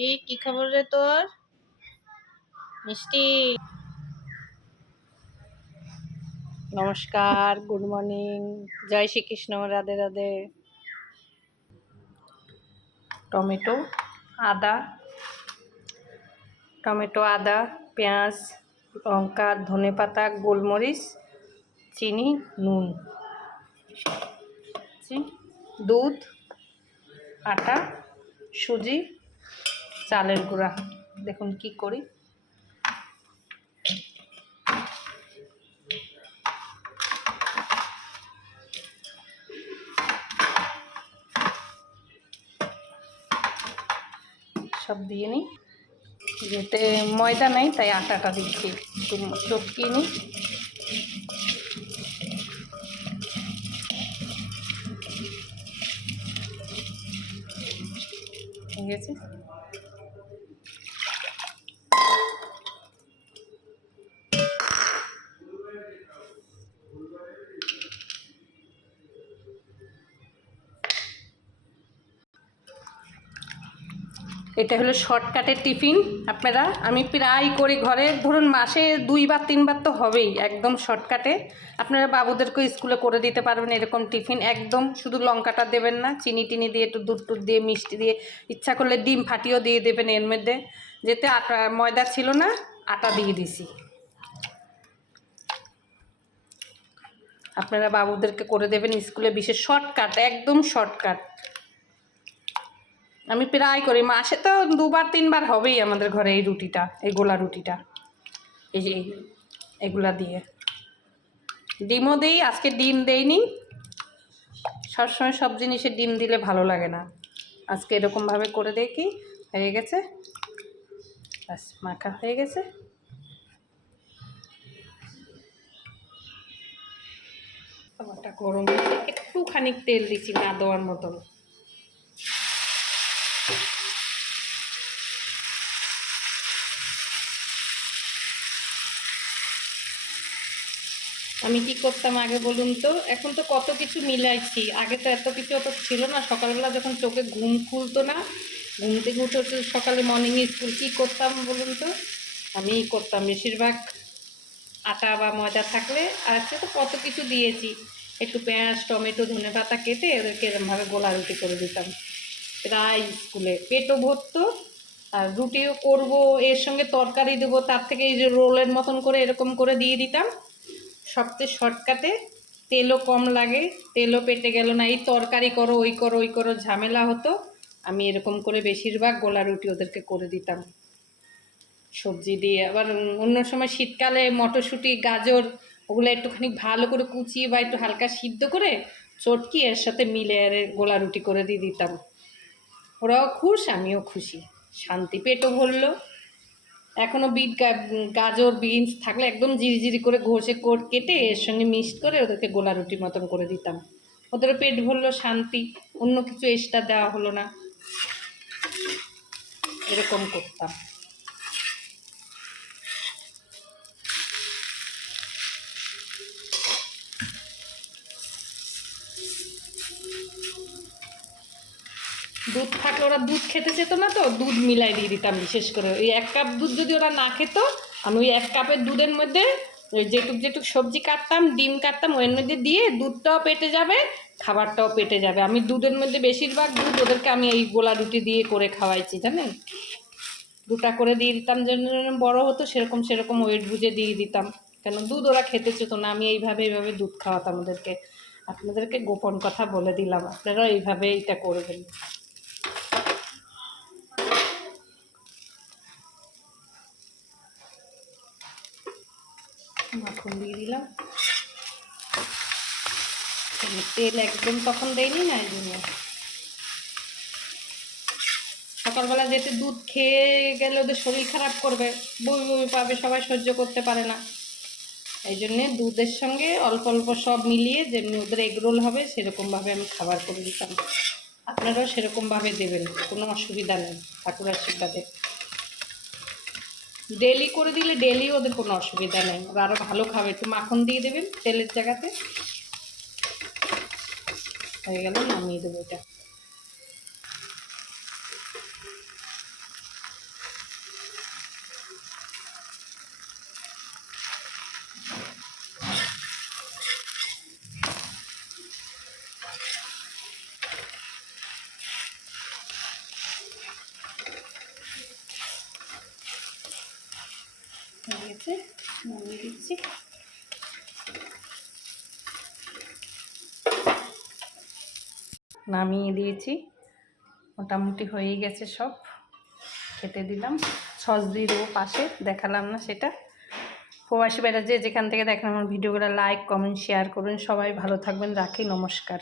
কি খবর রে তোর? মিষ্টি, নমস্কার, গুড মর্নিং, জয় শ্রীকৃষ্ণ, রাধে রাধে। টমেটো, আদা, পেঁয়াজ, লঙ্কা, ধনেপাতা, গোলমরিচ, চিনি, নুন, দুধ, আটা, সুজি, চালের গুঁড়া। দেখুন কি করি। সব দিয়ে নিই, যেতে ময়দা নেই তাই আটাটা দিচ্ছি, একটু চটকিয়ে নিই। ঠিক আছে, এটা হলো শর্টকাটের টিফিন। আমি প্রায় করি ঘরে, ধরুন মাসে 2-3 বার তো হবেই, একদম শর্টকাটে। আপনারা বাবুদেরকে স্কুলে করে দিতে পারবেন এরকম টিফিন। একদম শুধু লঙ্কাটা দেবেন না, চিনি টিনি দিয়ে, একটু দুধ টুধ দিয়ে, মিষ্টি দিয়ে, ইচ্ছা করলে ডিম ফাটিয়েও দিয়ে দেবেন এর মধ্যে। যেতে আটা ময়দা ছিল না, আটা দিয়ে দিছি। আপনারা বাবুদেরকে করে দেবেন স্কুলে, বিশেষ শর্টকাট, একদম শর্টকাট। আমি প্রায় করি, মাসে তো 2-3 বার হবেই আমাদের ঘরে এই রুটিটা, এই গোলা রুটিটা, এই যে এগুলা দিয়ে। ডিমও দিই, আজকে ডিম দেইনি। সবসময় সব জিনিসে ডিম দিলে ভালো লাগে না, আজকে এরকমভাবে করে দেখি। হয়ে গেছে, ব্যাস মাখা হয়ে গেছে। খাবারটা গরম, একটুখানি তেল দিচ্ছি, না দেওয়ার মতন। আমি কি করতাম আগে বলুন তো? এখন তো কত কিছু মিলাইছি, আগে তো এত কিছু অত ছিল না। সকালবেলা যখন চোখে ঘুম খুলতো না, ঘুম থেকে উঠে সকালে মর্নিং স্কুল, কী করতাম বলুন তো? আমি করতাম বেশিরভাগ আটা বা ময়দা থাকলে, আর আজকে তো কত কিছু দিয়েছি, একটু পেঁয়াজ, টমেটো, ধনেপাতা কেটে ওদেরকে এরকমভাবে গোলা রুটি করে দিতাম। প্রায় স্কুলে পেটও ভরতো, আর রুটিও করব, এর সঙ্গে তরকারি দেবো, তার থেকে এই যে রোলের মতন করে এরকম করে দিয়ে দিতাম। সবচেয়ে শর্টকাটে, তেলও কম লাগে, তেলও পেটে গেল না। এই তরকারি করো, ওই করো, ওই করো, ঝামেলা হতো। আমি এরকম করে বেশিরভাগ গোলা রুটি ওদেরকে করে দিতাম সবজি দিয়ে। আবার অন্য সময় শীতকালে মটরশুঁটি, গাজর, ওগুলো একটুখানি ভালো করে কুচিয়ে বা একটু হালকা সিদ্ধ করে চটকি এর সাথে মিলে আর গোলা রুটি করে দিয়ে দিতাম। ওরাও খুশ, আমিও খুশি, শান্তি, পেটও ভরলো। এখনও গাজর, বিনস থাকলে একদম জিরি করে ঘষে কেটে এর সঙ্গে মিক্সড করে ওদেরকে গোলা রুটির মতন করে দিতাম। ওদেরও পেট ভরলো, শান্তি, অন্য কিছু এক্সট্রা দেওয়া হলো না, এরকম করতাম। দুধ থাকলে ওরা দুধ খেতে চেত না, তো দুধ মিলাই দিয়ে দিতাম। বিশেষ করে ওই 1 কাপ দুধ যদি ওরা না খেত, আমি ওই 1 কাপের দুধের মধ্যে যেটুক সবজি কাটতাম, ডিম কাটতাম, ওর মধ্যে দিয়ে দুধটাও পেটে যাবে, খাবারটাও পেটে যাবে। আমি দুধের মধ্যে বেশিরভাগ দুধ ওদেরকে আমি এই গোলা রুটি দিয়ে করে খাওয়াইছি, জানেন। 2টা করে দিয়ে দিতাম, যেন বড় হতো, সেরকম ওয়েট বুঝে দিয়ে দিতাম। কেন, দুধ ওরা খেতে চেত না, আমি এইভাবে দুধ খাওয়াতাম ওদেরকে। আপনাদেরকে গোপন কথা বলে দিলাম, আপনারাও এইভাবে এটা করবেন। মাখন দিয়ে দিলাম, তেল একদম তখন দেয়নি না, এই জন্য। সকালবেলা যেতে দুধ খেয়ে গেলে ওদের শরীর খারাপ করবে, বমি বমি পাবে, সবাই সহ্য করতে পারে না। এই জন্যে দুধের সঙ্গে অল্প অল্প সব মিলিয়ে, যেমনি ওদের এগরোল হবে সেরকমভাবে আমি খাবার করে দিতাম। আপনারাও সেরকমভাবে দেবেন, কোনো অসুবিধা নেই, ঠাকুর আশীর্বাদে। ডেলি করে দিলে ডেলি ওদের কোনো অসুবিধা নেই, ওরা আরও ভালো খাবে। একটু মাখন দিয়ে দেবেন তেলের জায়গাতে। হয়ে গেল, নামিয়ে দেবো এটা। গেছে, নামিয়ে দিচ্ছি। নামিয়ে দিয়েছি, মোটামুটি হয়ে গেছে সব, খেতে দিলাম। সস দিয়ে দেবো পাশে, দেখালাম না সেটা। প্রবাসী ভাইরা যেখান থেকে দেখেন আমার ভিডিওগুলো লাইক কমেন্ট শেয়ার করুন। সবাই ভালো থাকবেন, রাখি, নমস্কার।